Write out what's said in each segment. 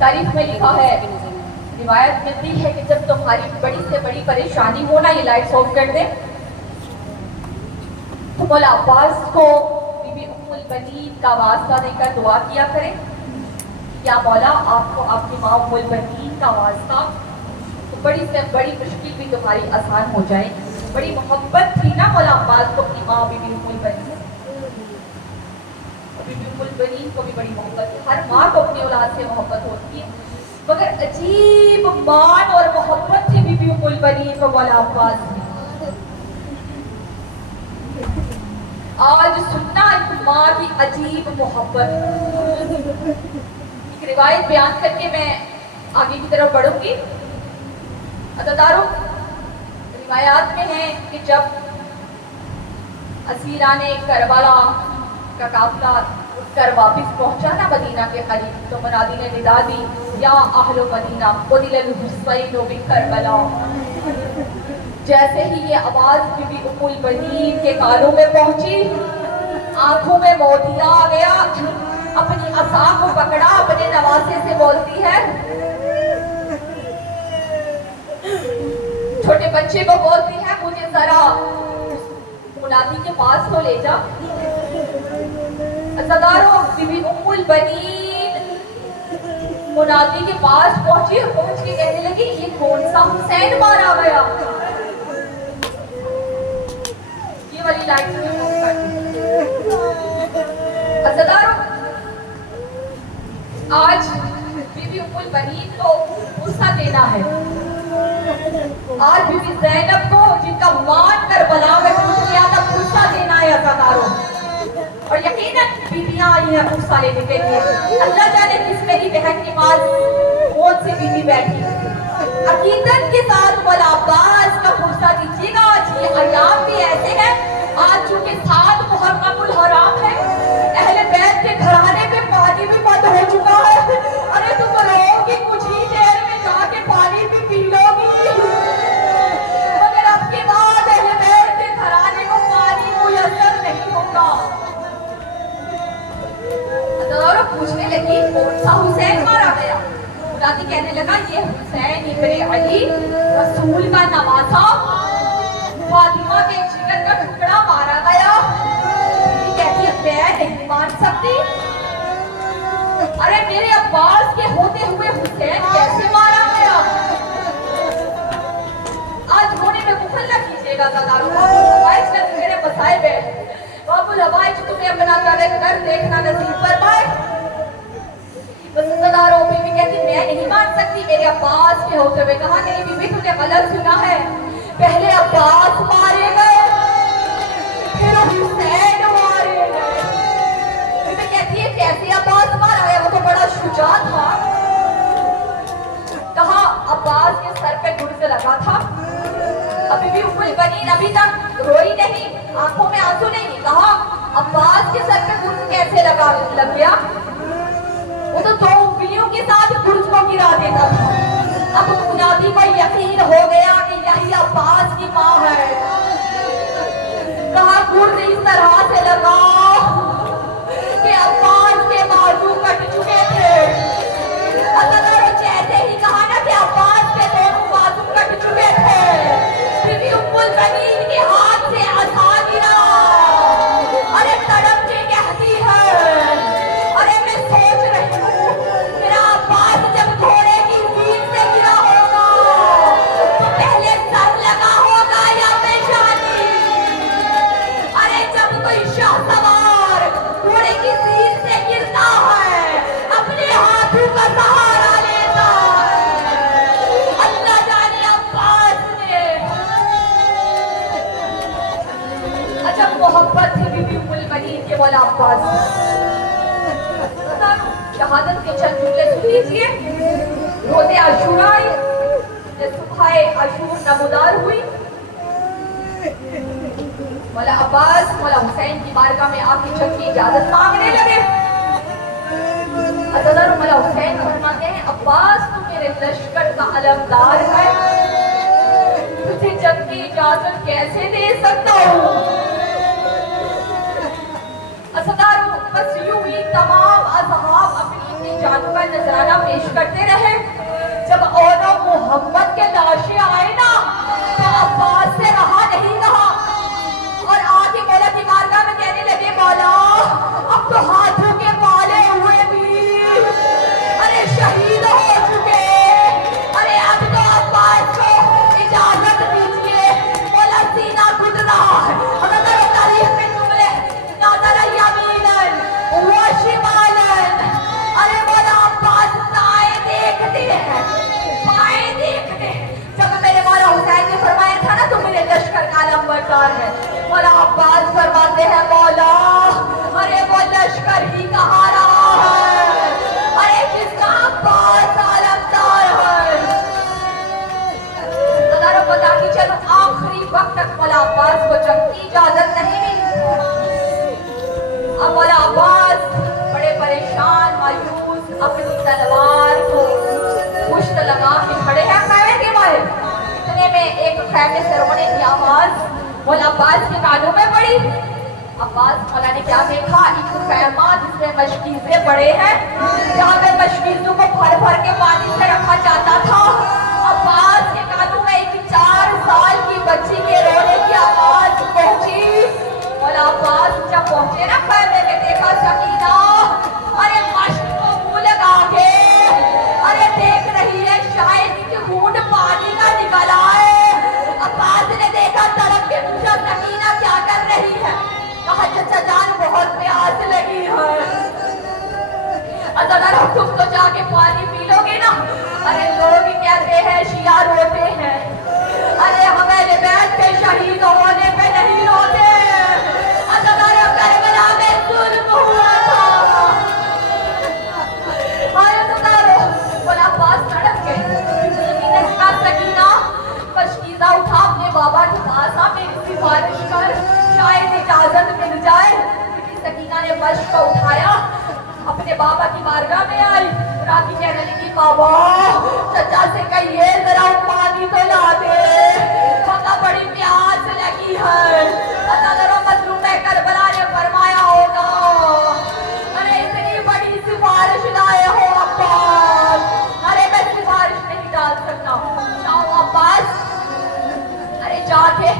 तारीफ में लिखा है, रिवायत मिलती है कि जब तुम्हारी बड़ी से बड़ी परेशानी हो ना, ये लाइट्स ऑफ कर दे, तो मौला अब्बास को बीबी उम्मुल बनीन का वास्ता देकर दुआ किया करें, या मौला आपको आपकी माँ उम्मुल बनीन का वास्ता, तो बड़ी से बड़ी मुश्किल भी तुम्हारी आसान हो जाए। बड़ी मोहब्बत थी ना मौला अब्बास को अपनी माँ बीबी उम्मुल बनीन, बीबी उम्मुल बनीन को भी बड़ी मोहब्बत थी। हर माँ को अपनी औलाद से मोहब्बत होती है, मगर अजीब मान और मोहब्बत थी बीबी उम्मुल बनीन को मौला अब्बास की। आज सुनना एक माँ की अजीब मोहब्बत। एक रिवायत बयान करके मैं आगे की तरफ बढ़ूंगी। अज़ादारों, रिवायात में है कि जब असीराने करबला का काफिला उठकर वापस पहुंचा ना मदीना के करीब, तो मुनादी ने निदा दी, या अहलो मदीना क़ुतिल हुसैन बि करबला। जैसे ही ये आवाज बीबी उम्मुल बनीन के कानों में पहुंची, आंखों में मोतिया आ गया, अपनी असा को पकड़ा, अपने नवासे से बोलती है, छोटे बच्चे को बोलती है, मुझे जरा मुनादी के पास तो ले जा। अज़ादारों, बीबी उम्मुल बनीन मुनादी के पास पहुंची और पहुंच के कहने लगी, ये कौन सा हुसैन मारा गया? ये वाली लाइन अज़ादारों, आज बीबी उम्मुल बनीन को गुस्सा देना है। आज बीबी ज़ैनब को, जिनका मान करबला में टूट गया था, गुस्सा देना है अज़ादारों। और यकीनन बीबियां आई हैं गुस्सा लेने के लिए। अल्लाह जाने किस मेरी बहन की पास कौन सी बीबी बैठी। अकीदत के साथ मौला अब्बास का गुस्सा दीजिएगा। आज ये अयाम भी ऐसे हैं, आज चूंकि 7 मुहर्रमुल हराम है, अहले बैत के घराने पे पानी भी बंद हो चुका है। अरे तुम रहोगी कुछ ही देर में जाके पानी भी पी लोगी, मगर अब के बाद अहले बैत के घराने को पानी मुयस्सर नहीं होगा। अज़ादारों, पूछने लगी, कौन सा हुसैन मारा गया? मुनादी कहने लगा, ये हुसैन इब्ने अली रसूल का नवासा, फातिमा के जिगर का टुकड़ा मारा गया। कहती है, मैं नहीं मान सकती। अरे मेरे अब्बास के होते हुए हुसैन कैसे मारा गया? आज होने में मुखल न कीजिएगा अज़ादारों, मेरे मसाइब है। बाबुल हवाई तुम्हें अपना कर देखना नसीब फरमाए। बस अज़ादारों, बीबी कहती, मैं नहीं मान सकती मेरे अब्बास के होते हुए। कहा, नहीं बीबी, तुमने गलत सुना है, पहले अब्बास मारे गए, फिर हुसैन मारे गए। बीबी कहती है, कैसे अब्बास मारा गया? वो तो बड़ा शुजा था। कहा, अब्बास के सर पे गुर्ज लगा था। अभी भी उम्मुल बनीन अभी तक रोई नहीं, आंखों में आंसू नहीं। कहा, अब्बास के सर पे गुर्ज कैसे लग गया? वो तो 2 उंगलियों के साथ गुर्ज को गिरा देता था। अब मुनादी को यकीन हो गया कि यही अब्बास की माँ है। कहा, गुर्ज इस तरह से लगा कि अब्बास के बाजू कट चुके थे। अज़ादारों, जैसे ही कहा ना कि अब्बास के दोनों बाजू कट चुके थे, बीबी उम्मुल बनीन के हाथ से असा गिरा। अरे तड़प के कहती है, अरे मैं सोच रही हूँ, मेरा अब्बास जब घोड़े की पीठ से गिरा होगा, तो पहले सर लगा होगा या पेशानी। अरे जब कोई शाहसवार घोड़े की पीठ से गिरता है, अपने हाथों का सहारा लेता है। अल्लाह जाने अब्बास ने अजब मोहब्बत थी बीबी उम्मुल बनीन के मौला अब्बास। शहादत के चंद जुमले सुन लीजिए। रोज़े आशूरा आई, सुबह आशूर नमोदार हुई, मौला अब्बास मौला हुसैन की बारगाह में आके छत की इजाजत मांगने लगे। अज़ादारों, मौला हुसैन फरमाते हैं, अब्बास तू मेरे लश्कर का अलमदार है, तुझे जंग की इजाजत कैसे दे सकता हूँ? अज़ादारों, बस यूं ही तमाम असहाब अपनी जानों का नजराना पेश करते रहे। जब औरों मोहम्मद के लाशें आए ना तो अब्बास से रहा नहीं रहा और आके मौला की बारगाह में कहने लगे, मौला अब तो हाथों के पाले हुए भी अरे शहीद हो चुके, अरे अब तो अब्बास को इजाजत दीजिए, मौला सीना घुट रहा है। अगर तारीख में तुमने नादर यमीनन व शिमालन, अरे मौला अब्बास दाएं देखते हैं बाएं देखते हैं। जब मेरे मौला हुसैन ने फरमाया था ना तो मेरे लश्कर का लंबरदार है, मौला अब्बास फरमाते हैं, मौला अरे वो लश्कर ही कहाँ रहा है, अरे जिसका अब्बास आलमदार है। तो पता कि चलो आखिरी वक्त तक मौला अब्बास को जंग की इजाजत नहीं मिली। अब मौला अब्बास बड़े परेशान मायूस अपनी तलवार को पुश्त लगा के खड़े हैं खैमे के बाहर। इतने में एक खैमे से रोने की आवाज मौला अब्बास के कानों में पड़ी। अब्बास मौला ने क्या देखा, एक खैमा जिसमें मशकीज़े पड़े हैं, जहाँ पे मशकीज़ों को भर भर के पानी से रखा जाता था। अब्बास के कानों में एक 4 साल की बच्ची के रोने की आवाज पहुंची। मौला अब्बास जब पहुंचे ना खैमे में, देखा सकीना अरे मश्क को मुंह लगा के अरे देख रही है, शायद कि घूंट पानी का निकल आए। अब्बास ने देखा, तड़प के पूछा, सकीना क्या कर रही है? कहा, चचा जान बहुत प्यास लगी है। अगर तुम तो जाके पानी पी लोगे ना। अरे लोग कहते हैं शिया रोते हैं, अरे हमें बैठ के शहीद होने पे नहीं रोते। करबला में जुल्म हुआ था। सकीना मशकीज़ा उठा अपने बाबा के पास आ, मेरी सिफारिश कर, शायद इजाजत मिल जाए। सकीना ने मश्क को उठाया, अपने बाबा की बारगाह में आई। राखी कहने लगी, बाबा चचा से कहिए जरा पानी तो ला दे, मका बड़ी प्यास लगी है। मजलूम करबला ने फरमाया होगा, अरे इतनी बड़ी सिफारिश लाए हो अब्बास। अरे मैं सिफारिश नहीं डाल सकता, जाओ अब्बास, अरे जाके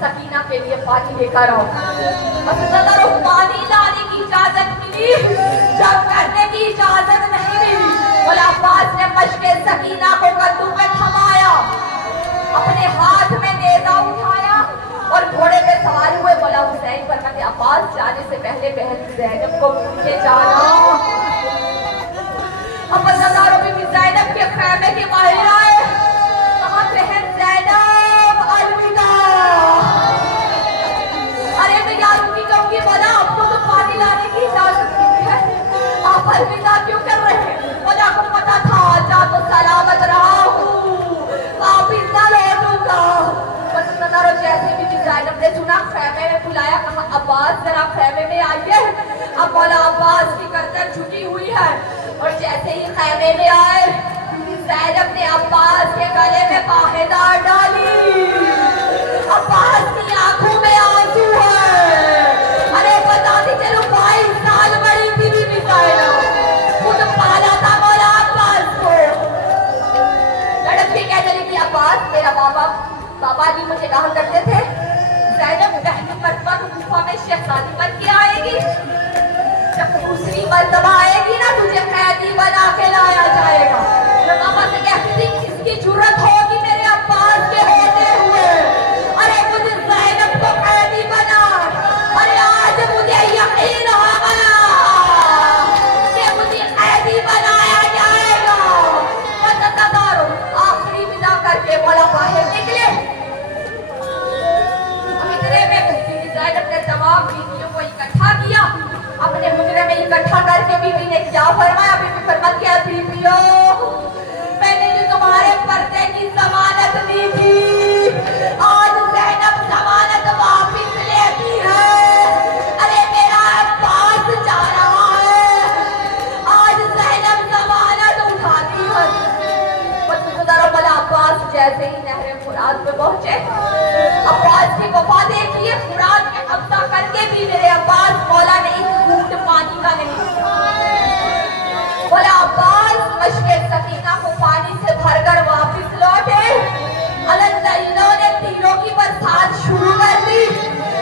सकीना के लिए पानी लेकर आओ। पानी लाने की इजाजत मिली, जब करने की इजाजत नहीं मिली। मौला अब्बास ने मश्के सकीना को कद्दू में थमाया, अपने हाथ में नेज़ा उठाया और घोड़े पे सवार हुए। मौला हुसैन फरमाते, अब्बास जाने से पहले बहन ज़ैनब को पूछे जाना। अब बज़ारों में भी ज़ैनब के खैमे के बाहर आए, कहा, बहन ज़ैनब अलविदा। अरे मैं यारूंगी कहूंगी, बोला आपको तो पानी लाने की इजाजत मिली है, आप अलविदा क्यों कर रहे हैं? बोला आपको पता था जा तो सलामत रहा हूँ, वापिस ना लौटूंगा। जैसे भी ज़ैनब ने सुना, खैमे में बुलाया, कहा, अब्बास जरा खैमे में आइए। अब मौला अब्बास की गर्दन झुकी हुई है और जैसे ही खैमे में आए, ज़ैनब ने अब्बास के गले में बाहें डाली। अब्बास की आंखों में आंसू है। अरे बताती चलो 22 साल बड़ी थी बीबी ज़ैनब, खुद पाला था मौला अब्बास को। लड़क भी कहने लगी, अब्बास मेरा बाबा जी मुझे कहा करते थे, ज़ैनब पहली मरतबा तो गुफा में शहजादी बन के आएगी, जब दूसरी मरतबा आएगी ना तुझे कैदी बना के लाया जाएगा। तो बाबा से कहती थी, किसकी जुर्रत होगी मेरे अब्बास के होते हुए, अरे मुझे ज़ैनब को कैदी बना। अरे आज मुझे यकीन हो गया कि मुझे कैदी बनाया जाएगा। आखिरी विदा करके मौला बाहर निकले। ज़ैनब ने तमाम बीवियों को इकट्ठा किया, अपने मुजरे में इकट्ठा करके बीवी ने क्या फरमाया? बीवी फरमाती है, बीवियों मैंने जो तुम्हारे पर्दे की जमानत दी थी, आज ज़ैनब जमानत वापिस लेती है। अरे मेरा अब्बास जा रहा है, आज ज़ैनब जमानत उठाती है। अब्बास जैसे ही नहरे फुरात पे पहुंचे, अब्बास की वफा देखिए, फुरात में कब्जा करके भी मेरे अब्बास मौला ने एक घूंट पानी का नहीं। बोला अब्बास मशके कर दी।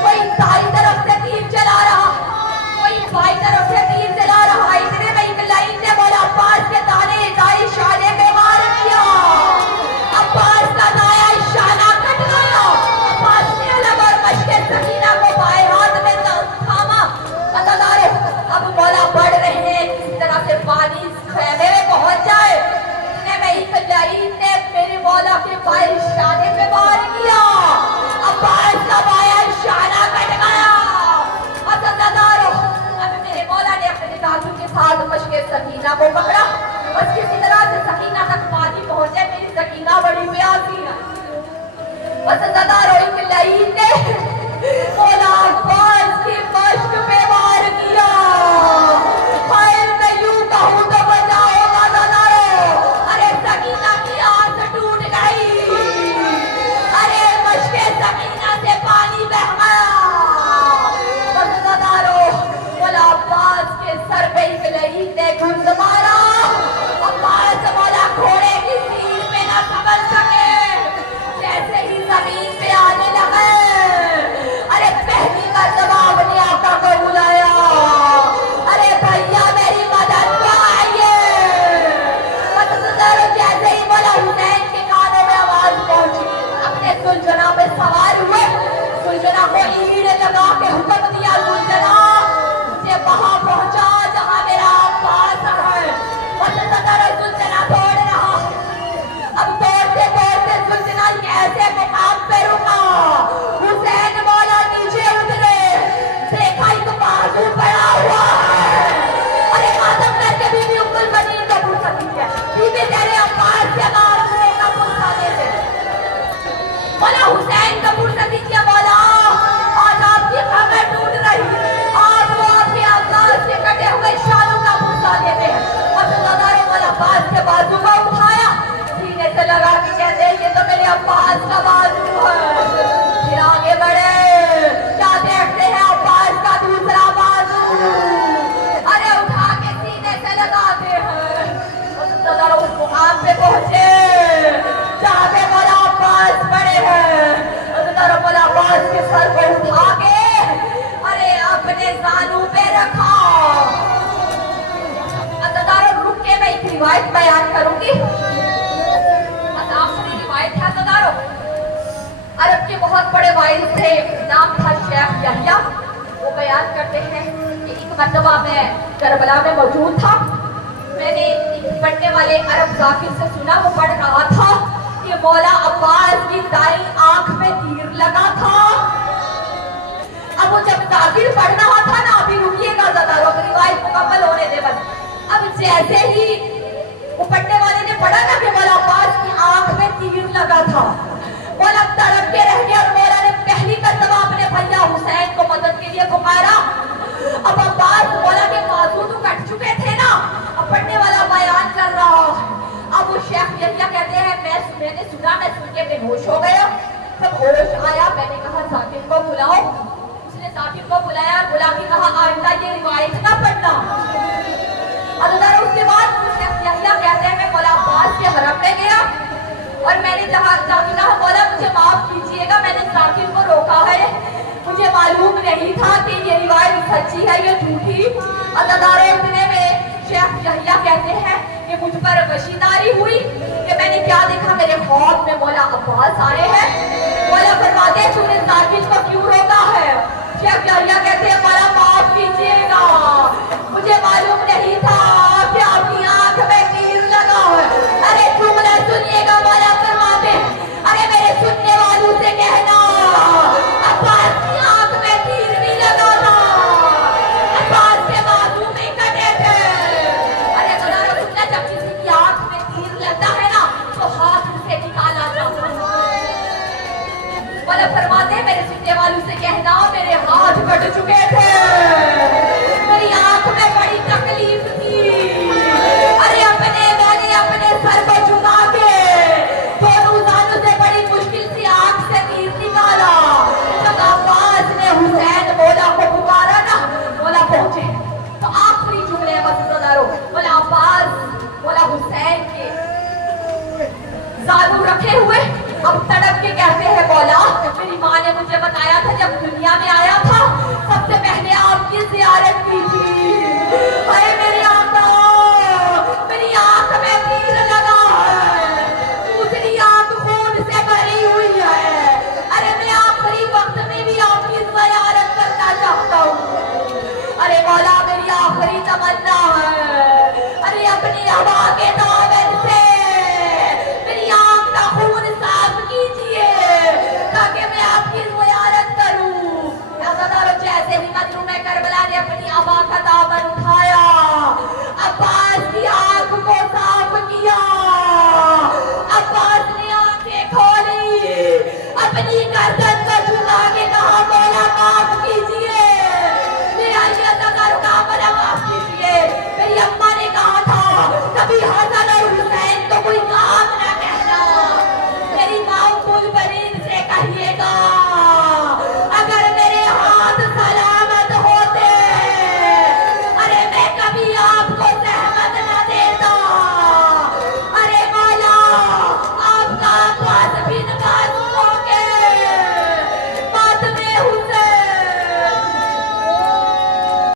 कोई दाई तरफ से तीर चला रहा, कोई बाई तरफ से तीर चला रहा। इतने में एक लाइन ने मौला अब्बास के दाने दाई शाने पे वार किया। अब्बास का दाया शाना कट गया। अब्बास ने अलग और मशके सकीना को बाएं हाथ में थामा। अल्लाह, अब मौला बढ़ रहे हैं किसी तरह से पानी खेमे में पहुंच जाए। इतने में एक लाइन ने मेरे मौला के बाएं शाने पे वार किया। अब्बास का बाया शाना कट गया। अब मेरे मौला ने अपने दादू के साथ मशके सकीना को पकड़ा। बस किसी तरह से सकीना तक पानी पहुंचे। मेरी सकीना बड़ी प्यासी है। बस एक लाइन ने मौला अब्बास की मश्क पे वार किया। हाय मैं यूं कहूं तो बचाओगा दादारो। अरे सकीना की आस टूट गई। अरे मशके सकीना से पानी बह गया। बस दादारो मौला अब्बास के सर पे एक लाइन ने घुस मारा। अब्बास मौला घोड़े की सीट पे न संभल सके। जैसे ही जमीन पे आने लगे, अरे पहली मर्तबा अपने आका को बुलाया। अरे भैया मेरी मदद को आइए। जैसे ही मौला हुसैन के कानों में आवाज पहुंची, अपने सुलझना में सवार हुए। सुलझना को ईड़ लगा के हुक्म दिया, सुलझना मुझे वहां पहुंचा जहां मेरा अब्बास है। सुलझना दौड़ रहा। अब दौड़ते दौड़ते सुलझना ऐसे मुकाम पे रुका। हुसैन मौला नीचे उतरे, देखा एक बाजू पड़ा हुआ है। अरे मातम करके बीबी उम्मुल बनीन को पूछ सकती है, बीबी तेरे अब्बास के बाजू का पूछा देते। मौला हुसैन को पूछ सकती है, मौला आज आपकी खबर टूट रही। आज वो आपके अब्बास के कटे हुए शानों का पूछा देते हैं। मौला अब्बास के बाजू को उठाया, सीने से लगा के कहते हैं ये तो मेरे अब्बास का बाजू है। फिर आगे बढ़े, क्या देखते हैं अब्बास का दूसरा बाजू। अरे उठा के सीने से लगाते हैं। उस मुकाम पे पहुंचे जहाँ पे मौला अब्बास पड़े हैं। मौला अब्बास के सर को उठा के अरे अपने जानू पे रखा। रुक के मैं एक रिवायत बयान करूंगी। रिवायत है तदारो। अरब के बहुत बड़े वाइज थे, नाम था शेख यहिया। वो बयान करते हैं कि एक मर्तबा मैं करबला में मौजूद था। मैंने एक पढ़ने वाले अरब जाकिर से सुना, वो पढ़ रहा था कि मौला अब्बास की दाई आंख में तीर लगा था। अब वो जब जाकिर पढ़ रहा था ना, अभी रुकिएगा तदारो, रिवायत मुकम्मल होने दे बस। अब जैसे ही वो पढ़ने वाले ने पढ़ा ना कि मौला अब्बास की आंख में तीर लगा था, मौला तड़प के रह गया। और मौला ने पहली मर्तबा अपने भैया हुसैन को मदद के लिए पुकारा। अब अब्बास मौला के बाजू तो कट चुके थे ना। अब पढ़ने वाला बयान कर रहा। अब वो शेख यहिया कहते हैं मैंने सुना, मैं सुन के बेहोश हो गया। तब होश आया, मैंने कहा जाकिर को बुलाओ। उसने जाकिर को बुलाया, बुला के कहा आइंदा ये रिवायत ना पढ़ना। उसके बाद यहिया कहते हैं मैं मौला अब्बास के हरम में गया और मैंने जहाँ जाकिर कहा मौला मुझे माफ कीजिएगा, मैंने जाकिर को रोका है। मुझे मालूम नहीं था कि ये रिवायत सच्ची है या झूठी। अल्लाह इतने में शेख यहिया कहते हैं कि मुझ पर वशीदारी हुई कि मैंने क्या देखा, मेरे ख्वाब में मौला अब्बास आए हैं। मौला फरमाते तूने जाकिर को क्यों रोका है। शेख यहिया कहते हैं मौला माफ कीजिएगा, मुझे मालूम नहीं था कि आपकी आंख में तीर लगा है। अरे जुमला सुनिएगा, मौला फरमाते अरे मेरे सुनने वालों से कहना अब्बास की आंख में तीर भी लगा था, अब्बास के बाजू में कटे थे। अरे बता सुनना, जब किसी की आंख में तीर लगता है ना तो हाथ से निकाला जाता है। मौला फरमाते मेरे सुनने वालों से कहना मेरे हाथ कट चुके थे, मेरी आंख में बड़ी तकलीफ थी। अरे मैंने अपने सर को झुका के दोनों जानों से बड़ी मुश्किल से आंख से तीर निकाला। जब अब्बास ने हुसैन मौला को पुकारा ना, मौला पहुंचे तो आखिरी जुमले मसदारो मौला अब्बास मौला हुसैन के जानू रखे हुए अब तड़प के कहते हैं मौला मेरी माँ ने मुझे बताया زیارت